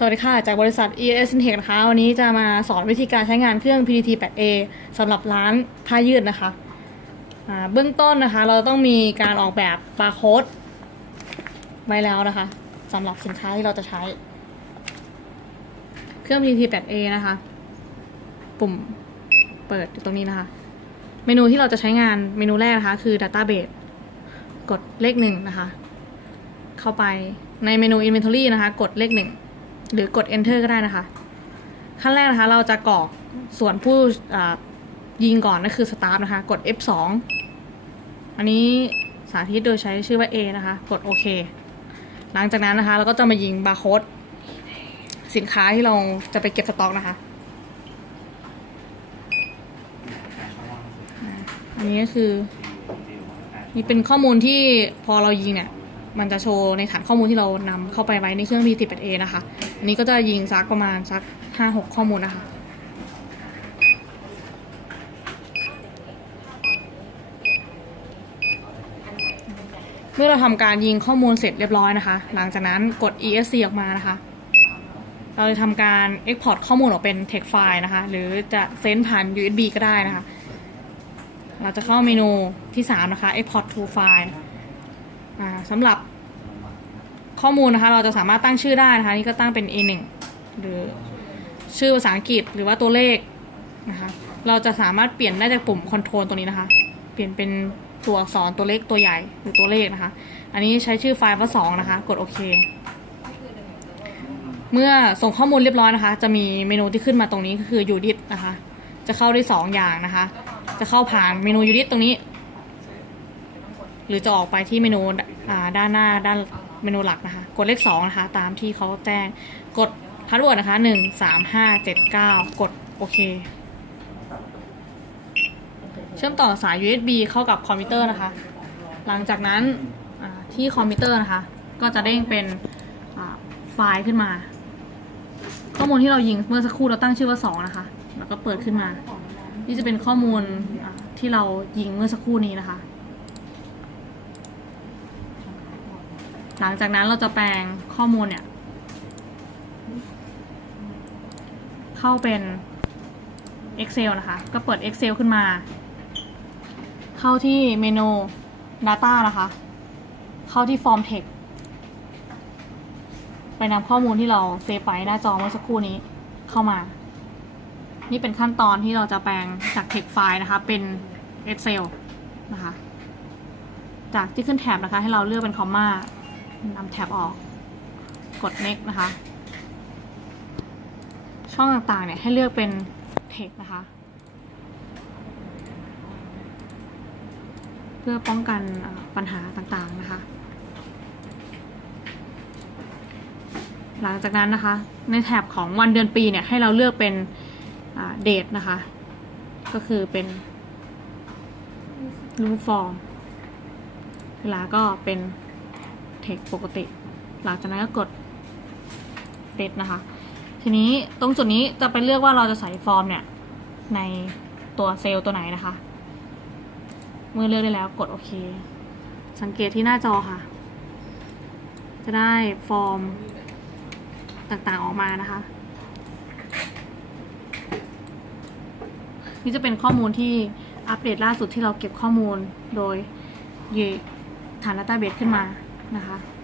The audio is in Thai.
สวัสดีค่ะ จากบริษัท ES Tech นะคะ วันนี้จะมาสอนวิธีการใช้งานเครื่อง PTT 8A สำหรับร้านผ้ายืดนะคะอ่าเบื้องต้นนะคะ เราต้องมีการออกแบบบาร์โค้ดไว้แล้วนะคะสำหรับสินค้าที่เราจะใช้ เครื่อง PTT 8A นะคะ ปุ่มเปิดอยู่ตรงนี้นะคะ เมนูที่เราจะใช้งานเมนูแรกนะคะ คือ Database กดเลขหนึ่งนะคะ เข้าไปในเมนู Inventory นะคะ กดเลขหนึ่ง หรือกด enter ก็ได้นะคะ ขั้นแรกนะคะ เราจะกรอกส่วนผู้ยิงก่อนนั่นคือ start นะคะ กด F2 อันนี้สาธิตโดยใช้ชื่อว่า A นะคะ กดโอเค หลังจากนั้นนะคะ เราก็จะมายิงบาร์โค้ดสินค้าที่เราจะไปเก็บสต็อกนะคะ อันนี้ก็คือ นี่เป็นข้อมูลที่พอเรายิงเนี่ย มันจะโชว์ในฐานข้อมูลที่เรานำเข้าไปไว้ในเครื่อง P18A นะคะ อันนี้ก็จะยิงซักประมาณสักห้าหกข้อมูลนะคะเมื่อเราทำการยิงข้อมูลเสร็จเรียบร้อยนะคะ หลังจากนั้นกด ESC ออกมานะคะ เราจะทำการ Export ข้อมูลออกเป็น text file นะคะ หรือจะเซนผ่าน USB ก็ได้นะคะ เราจะเข้าเมนูที่ 3 นะคะ Export to file อ่าสำหรับข้อมูลนะคะ เราจะสามารถตั้งชื่อได้นะคะ นี่ก็ตั้งเป็น A1 หรือชื่อภาษาอังกฤษหรือว่าตัวเลขนะคะ เราจะสามารถเปลี่ยนได้จากปุ่ม Control ตัวนี้นะคะ เปลี่ยนเป็นตัวอักษรตัวเล็กตัวใหญ่หรือตัวเลขนะคะ อันนี้ใช้ชื่อไฟล์ว่า2นะคะ กดโอเค เมื่อส่งข้อมูลเรียบร้อยนะคะ จะมีเมนูที่ขึ้นมาตรงนี้ก็คือ UDIT นะคะ จะเข้าได้สองอย่างนะคะ จะเข้าผ่านเมนู UDIT ตรงนี้ หรือจะออกไปที่เมนูด้านหน้าด้านเมนูหลักนะคะ กดเลขสองนะคะ ตามที่เขาแจ้ง กดพาสเวิร์ดนะคะหนึ่งสามห้าเจ็ดเก้ากดโอเค เชื่อมต่อสาย USB เข้ากับคอมพิวเตอร์นะคะ หลังจากนั้นที่คอมพิวเตอร์นะคะ ก็จะเด้งเป็นไฟล์ขึ้นมา ข้อมูลที่เรายิงเมื่อสักครู่เราตั้งชื่อว่า 2 นะคะ แล้วก็เปิดขึ้นมา นี่จะเป็นข้อมูลที่เรายิงเมื่อสักครู่นี้นะคะ หลังจากนั้นเราจะแปลงข้อมูลเนี่ย เข้าเป็น Excel นะคะ ก็เปิด Excel ขึ้นมา เข้าที่เมนู Data นะคะ เข้าที่ Form Text ไปนำข้อมูลที่เราเซฟไว้หน้าจอเมื่อสักครู่นี้เข้ามา นี่เป็นขั้นตอนที่เราจะแปลงจาก text file นะคะ เป็น Excel นะคะ จากที่ขึ้นแท็บนะคะ ให้เราเลือกเป็นคอมมา นำแท็บออก กด next นะคะ ช่องต่างๆเนี่ยให้เลือกเป็น text นะคะ เพื่อป้องกันปัญหาต่างๆนะคะ หลังจากนั้นนะคะ ในแถบของวันเดือนปีเนี่ยให้เราเลือกเป็นเดทนะคะ ก็คือเป็นรูปฟอร์มเวลาก็เป็น เทคปกติ หลังจากนั้นก็กดเดทนะคะ ทีนี้ตรงจุดนี้จะไปเลือกว่าเราจะใส่ฟอร์มเนี่ย ในตัวเซลล์ตัวไหนนะคะ เมื่อเลือกได้แล้วกดโอเค สังเกตที่หน้าจอค่ะ จะได้ฟอร์มต่างๆออกมานะคะ นี่จะเป็นข้อมูลที่อัปเดตล่าสุดที่เราเก็บข้อมูลโดยยีฐาน Database ขึ้นมา นะคะ